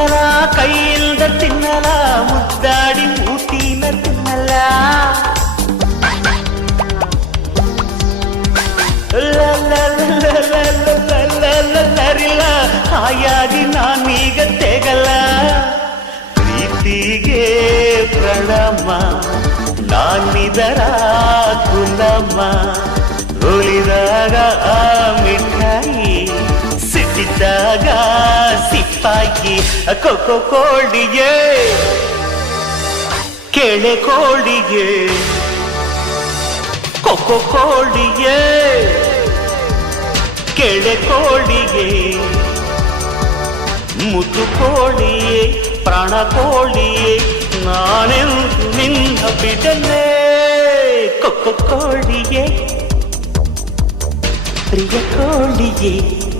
ತಿನ್ನಲ ಕೈಯಿಂದ ತಿನ್ನಲ ಮುದ್ದಾಡಿ ಮೂತಿನ ತಿನ್ನಲ ಲರಿಲ್ಲ ಹಾಯಾಗಿ ನಾನೀಗ ತೆಗಲ್ಲ ಪ್ರೀತಿಗೆ ಪ್ರಣಮ ನಾನಿದರ ಕುಲಮ್ಮ ಉಳಿದಾಗ ಆ ಮಿಠಾಯಿ ಸಿಟ್ಟಿದ್ದಾಗ ಸಿಪ್ಪಾಗಿ ಕೊಕ್ಕೋ ಕೋಳಿಗೆ ಕೆಳೆ ಕೋಳಿಗೆ ಕೊಕ್ಕೋ ಕೋಳಿಗೆ ಕೆಳೆ ಕೋಳಿಗೆ ಮುದ್ದು ಕೋಳಿಯೇ ಪ್ರಾಣ ಕೋಳಿಯೇ ನಾನೆಂದು ನಿನ್ನ ಬಿಡಲೇ ಕೊಕ್ಕೋ ಕೋಳಿಯೇ ಪ್ರಿಯ ಕೋಳಿಯೇ